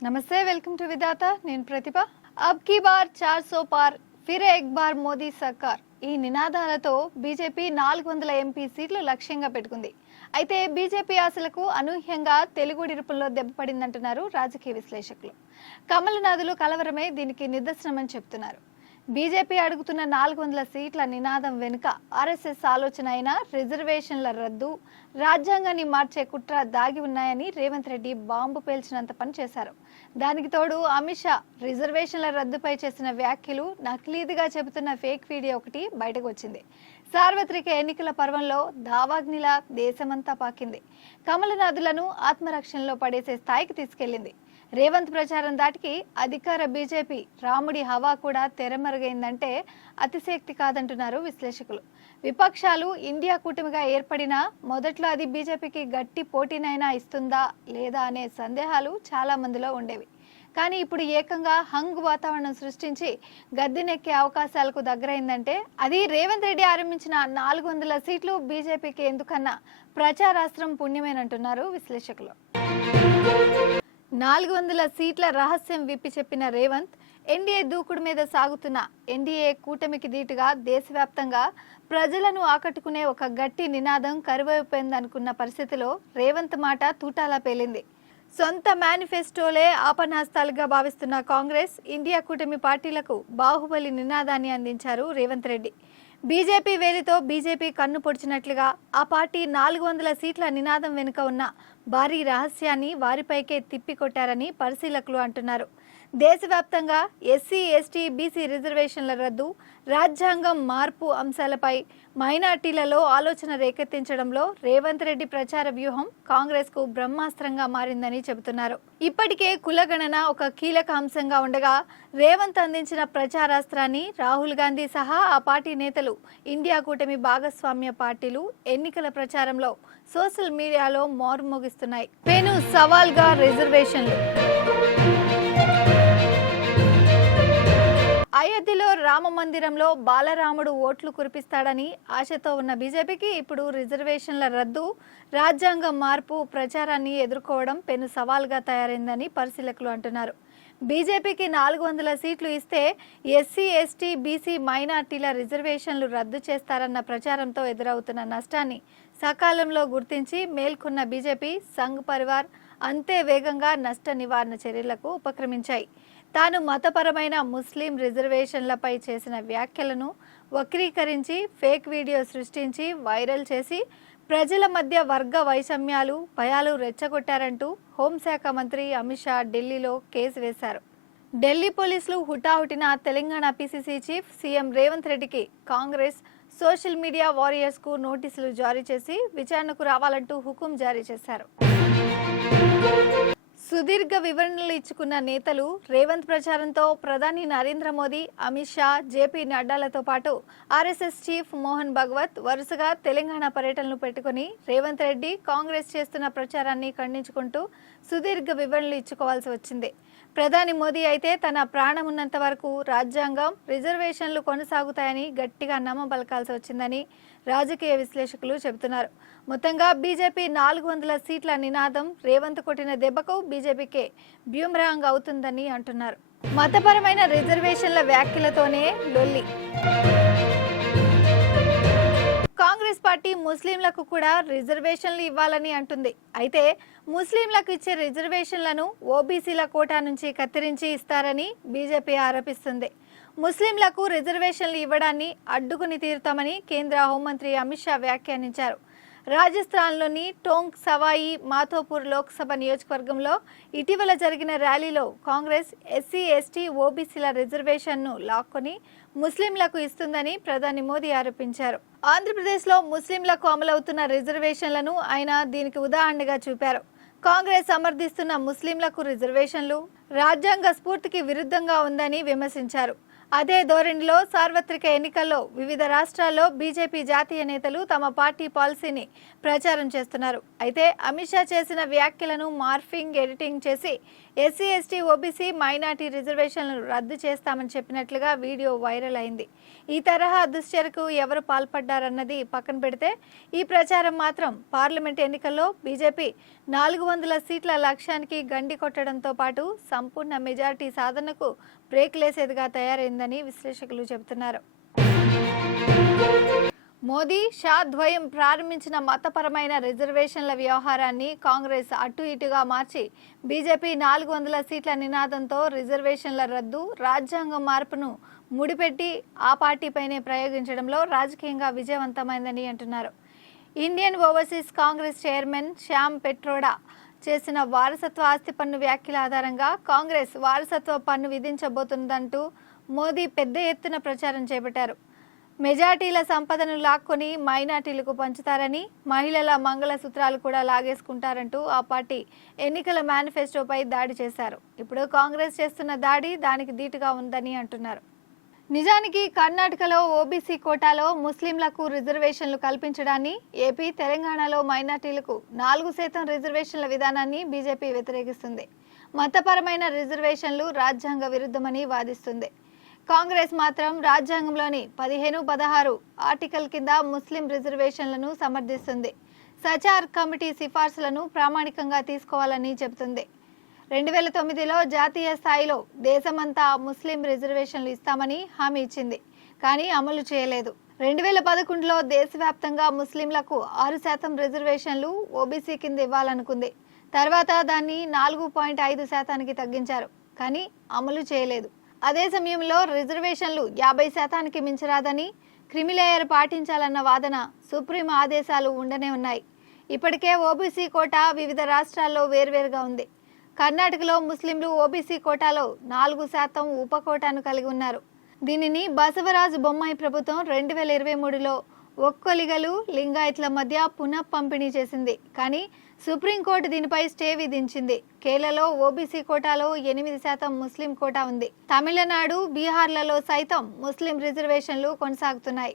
नमस्ते, welcome to विदाता। నేను ప్రతిభ। अब की बार 400 पार फिर एक बार మోదీ సర్కార్ ఈ నినాదాలతో బీజేపీ 400 ఎంపీ సీట్లు లక్ష్యంగా పెట్టుకుంది। అయితే బీజేపీ ఆశలకు అనూహ్యంగా తెలుగుడిరుపుల్లో దెబ్బపడిందంటున్నారు రాజకీయ విశ్లేషకులు। కమలనాథులు కలవరమే దీనికి నిదర్శనమని చెప్తున్నారు। బీజేపీ అడుగుతున్న 400 సీట్ల నినాదం వెనుక ఆర్ఎస్ఎస్ ఆలోచన అయిన రిజర్వేషన్ల రద్దు, రాజ్యాంగాన్ని మార్చే కుట్ర దాగి ఉన్నాయని రేవంత్ రెడ్డి బాంబు పేల్చినంత పని చేశారు। దానికి తోడు అమిత్ షా రిజర్వేషన్ల రద్దుపై చేసిన వ్యాఖ్యలు నకిలీదిగా చెబుతున్న ఫేక్ వీడియో ఒకటి బయటకు వచ్చింది। సార్వత్రిక ఎన్నికల పర్వంలో దావాగ్నిలా దేశమంతా పాకింది। కమలనాథులను ఆత్మరక్షణలో పడేసే స్థాయికి తీసుకెళ్లింది। రేవంత్ ప్రచారం దాటికి అధికార బీజేపీ రాముడి హవా కూడా తెరమరుగైందంటే అతిశక్తి కాదంటున్నారు విశ్లేషకులు। విపక్షాలు ఇండియా కూటమిగా ఏర్పడినా మొదట్లో అది బీజేపీకి గట్టి పోటీనైనా ఇస్తుందా లేదా అనే సందేహాలు చాలా మందిలో ఉండేవి। కానీ ఇప్పుడు ఏకంగా హంగ్ వాతావరణం సృష్టించి గద్దెనెక్కే అవకాశాలకు దగ్గరైందంటే అది రేవంత్ రెడ్డి ఆరంభించిన 400 సీట్లు బీజేపీకి ఎందుకన్నా ప్రచారాస్త్రం పుణ్యమేనంటున్నారు విశ్లేషకులు। 400 సీట్ల రహస్యం విప్పి చెప్పిన రేవంత్ ఎన్డీఏ దూకుడు మీద సాగుతున్న ఎన్డీఏ కూటమికి దీటుగా దేశవ్యాప్తంగా ప్రజలను ఆకట్టుకునే ఒక గట్టి నినాదం కరువైపోయిందనుకున్న పరిస్థితిలో రేవంత్ మాట తూటాలా పేలింది। సొంత మేనిఫెస్టోలే ఆపనాస్తాలుగా భావిస్తున్న కాంగ్రెస్, ఇండియా కూటమి పార్టీలకు బాహుబలి నినాదాన్ని అందించారు రేవంత్ రెడ్డి। బీజేపీ వేలితో బీజేపీ కన్ను పొడిచినట్లుగా ఆ పార్టీ 400 సీట్ల నినాదం వెనుక ఉన్న భారీ రహస్యాన్ని వారిపైకే తిప్పికొట్టారని పరిశీలకులు అంటున్నారు। దేశవ్యాప్తంగా ఎస్సీ, ఎస్టీ, బీసీ రిజర్వేషన్ల రద్దు, రాజ్యాంగం మార్పు అంశాలపై మైనార్టీలలో ఆలోచన రేకెత్తించడంలో రేవంత్ రెడ్డి ప్రచార వ్యూహం కాంగ్రెస్ కు బ్రహ్మాస్త్రంగా మారిందని చెబుతున్నారు। ఇప్పటికే కులగణన ఒక కీలక అంశంగా ఉండగా రేవంత్ అందించిన ప్రచారాస్త్రాన్ని రాహుల్ గాంధీ సహా ఆ పార్టీ నేతలు, ఇండియా కూటమి భాగస్వామ్య పార్టీలు ఎన్నికల ప్రచారంలో సోషల్ మీడియాలో మారుమోగిస్తున్నాయి। పెను సవాల్గా రిజర్వేషన్లు। అయోధ్యలో రామ మందిరంలో బాలరాముడు ఓట్లు కురిపిస్తాడని ఆశతో ఉన్న బీజేపీకి ఇప్పుడు రిజర్వేషన్ల రద్దు, రాజ్యాంగం మార్పు ప్రచారాన్ని ఎదుర్కోవడం పెను సవాల్గా తయారైందని పరిశీలకులు అంటున్నారు। బీజేపీకి 400 సీట్లు ఇస్తే ఎస్సీ, ఎస్టీ, బీసీ, మైనార్టీల రిజర్వేషన్లు రద్దు చేస్తారన్న ప్రచారంతో ఎదురవుతున్న నష్టాన్ని సకాలంలో గుర్తించి మేల్కొన్న బీజేపీ, సంఘ్ పరివార్ అంతే వేగంగా నష్ట నివారణ చర్యలకు ఉపక్రమించాయి। తాను మతపరమైన ముస్లిం రిజర్వేషన్లపై చేసిన వ్యాఖ్యలను వక్రీకరించి ఫేక్ వీడియో సృష్టించి వైరల్ చేసి ప్రజల మధ్య వర్గ వైషమ్యాలు, భయాలు రెచ్చగొట్టారంటూ హోంశాఖ మంత్రి అమిత్ షా ఢిల్లీలో కేసు వేశారు। ఢిల్లీ పోలీసులు హుటాహుటిన Telangana PCC chief CM Revanth రెడ్డికి కాంగ్రెస్ సోషల్ మీడియా వారియర్స్ కు నోటీసులు జారీ చేసి విచారణకు రావాలంటూ హుకుం జారీ చేశారు। సుదీర్ఘ వివరణలు ఇచ్చుకున్న నేతలు రేవంత్ ప్రచారంతో ప్రధాని నరేంద్ర మోదీ, అమిత్ షా, జేపీ నడ్డాలతో పాటు ఆర్ఎస్ఎస్ చీఫ్ మోహన్ భగవత్ వరుసగా తెలంగాణ పర్యటనలు పెట్టుకుని రేవంత్ రెడ్డి కాంగ్రెస్ చేస్తున్న ప్రచారాన్ని ఖండించుకుంటూ సుదీర్ఘ వివరణలు ఇచ్చుకోవాల్సి వచ్చింది। ప్రధాని మోదీ అయితే తన ప్రాణం ఉన్నంత వరకు రాజ్యాంగం, రిజర్వేషన్లు కొనసాగుతాయని గట్టిగా నమ్మబలకాల్సి వచ్చిందని రాజకీయ విశ్లేషకులు చెబుతున్నారు। మొత్తంగా బీజేపీ 400 సీట్ల నినాదం రేవంత్ కొట్టిన దెబ్బకు బీజేపీకే బ్యూమరాంగ్ అవుతుందని అంటున్నారు। మతపరమైన రిజర్వేషన్ల వ్యాఖ్యలతోనే లొల్లి। కాంగ్రెస్ పార్టీ ముస్లింలకు కూడా రిజర్వేషన్లు ఇవ్వాలని అంటుంది। అయితే ముస్లింలకు ఇచ్చే రిజర్వేషన్లను ఓబీసీల కోటా నుంచి కత్తిరించి ఇస్తారని బీజేపీ ఆరోపిస్తుంది। ముస్లింలకు రిజర్వేషన్లు ఇవ్వడాన్ని అడ్డుకుని తీరుతామని కేంద్ర హోంమంత్రి అమిత్ షా వ్యాఖ్యానించారు। రాజస్థాన్లోని టోంక్ సవాయి మాధోపూర్ లోక్సభ నియోజకవర్గంలో ఇటీవల జరిగిన ర్యాలీలో కాంగ్రెస్ ఎస్సీ, ఎస్టీ, ఓబీసీల రిజర్వేషన్ను లాక్కొని ముస్లింలకు ఇస్తుందని ప్రధాని మోదీ ఆరోపించారు। ఆంధ్రప్రదేశ్లో ముస్లింలకు అమలవుతున్న రిజర్వేషన్లను ఆయన దీనికి ఉదాహరణగా చూపారు। కాంగ్రెస్ సమర్థిస్తున్న ముస్లింలకు రిజర్వేషన్లు రాజ్యాంగ స్ఫూర్తికి విరుద్ధంగా ఉందని విమర్శించారు। అదే ధోరణిలో సార్వత్రిక ఎన్నికల్లో వివిధ రాష్ట్రాల్లో బీజేపీ జాతీయ నేతలు తమ పార్టీ పాలసీని ప్రచారం చేస్తున్నారు. అయితే అమిత్ షా చేసిన వ్యాఖ్యలను మార్ఫింగ్, ఎడిటింగ్ చేసి ఎస్సీ, ఎస్టీ, ఓబీసీ, మైనార్టీ రిజర్వేషన్లను రద్దు చేస్తామని చెప్పినట్లుగా వీడియో వైరల్ అయింది. ఈ తరహా దుశ్చర్యకు ఎవరు పాల్పడ్డారన్నది పక్కన పెడితే ఈ ప్రచారం మాత్రం పార్లమెంట్ ఎన్నికల్లో బీజేపీ 400 సీట్ల లక్ష్యానికి గండి కొట్టడంతో పాటు సంపూర్ణ మెజారిటీ సాధనకు బ్రేక్లేసేదిగా తయారైందని విశ్లేషకులు చెబుతున్నారు. మోదీ, షా ద్వయం ప్రారంభించిన మతపరమైన రిజర్వేషన్ల వ్యవహారాన్ని కాంగ్రెస్ అటు ఇటుగా మార్చి బీజేపీ 400 సీట్ల నినాదంతో రిజర్వేషన్ల రద్దు, రాజ్యాంగం మార్పును ముడిపెట్టి ఆ పార్టీపైనే ప్రయోగించడంలో రాజకీయంగా విజయవంతమైందని అంటున్నారు. Indian overseas Congress chairman Shyam Pitroda చేసిన వారసత్వ ఆస్తి పన్ను వ్యాఖ్యల ఆధారంగా కాంగ్రెస్ వారసత్వ పన్ను విధించబోతుందంటూ మోదీ పెద్ద ఎత్తున ప్రచారం చేపట్టారు. మెజార్టీల సంపదను లాక్కొని మైనార్టీలకు పంచుతారని, మహిళల మంగళసూత్రాలు కూడా లాగేసుకుంటారంటూ ఆ పార్టీ ఎన్నికల మేనిఫెస్టోపై దాడి చేశారు. ఇప్పుడు కాంగ్రెస్ చేస్తున్న దాడి దానికి ధీటుగా ఉందని అంటున్నారు. నిజానికి కర్ణాటకలో ఓబీసీ కోటాలో ముస్లింలకు రిజర్వేషన్లు కల్పించడాన్ని, ఏపీ, తెలంగాణలో మైనార్టీలకు 4% రిజర్వేషన్ల విధానాన్ని బీజేపీ వ్యతిరేకిస్తుంది. మతపరమైన రిజర్వేషన్లు రాజ్యాంగ విరుద్ధమని వాదిస్తుంది. కాంగ్రెస్ మాత్రం రాజ్యాంగంలోని 15, 16 ఆర్టికల్ కింద ముస్లిం రిజర్వేషన్లను సమర్థిస్తుంది. సచార్ కమిటీ సిఫార్సులను ప్రామాణికంగా తీసుకోవాలని చెబుతుంది. 2009లో జాతీయ స్థాయిలో దేశమంతా ముస్లిం రిజర్వేషన్లు ఇస్తామని హామీ ఇచ్చింది, కానీ అమలు చేయలేదు. 2011లో దేశవ్యాప్తంగా ముస్లింలకు 6% రిజర్వేషన్లు ఓబీసీ కింద ఇవ్వాలనుకుంది. తర్వాత దాన్ని 4.5%కి తగ్గించారు, కానీ అమలు చేయలేదు. అదే సమయంలో రిజర్వేషన్లు 50%కి మించరాదని, క్రిమిలేయర్ పాటించాలన్న వాదన, సుప్రీం ఆదేశాలు ఉండనే ఉన్నాయి. ఇప్పటికే ఓబీసీ కోటా వివిధ రాష్ట్రాల్లో వేర్వేరుగా ఉంది. కర్ణాటకలో ముస్లింలు ఓబీసీ కోటాలో 4% ఉపకోటాను కలిగి ఉన్నారు. దీనిని బసవరాజ్ బొమ్మాయి ప్రభుత్వం 2023లో ఒక్కొలిగలు, లింగాయత్ల మధ్య పునః పంపిణీ చేసింది. కానీ సుప్రీంకోర్టు దీనిపై స్టే విధించింది. కేరళలో ఓబీసీ కోటాలో 8% ముస్లిం కోటా ఉంది. తమిళనాడు, బీహార్లలో సైతం ముస్లిం రిజర్వేషన్లు కొనసాగుతున్నాయి.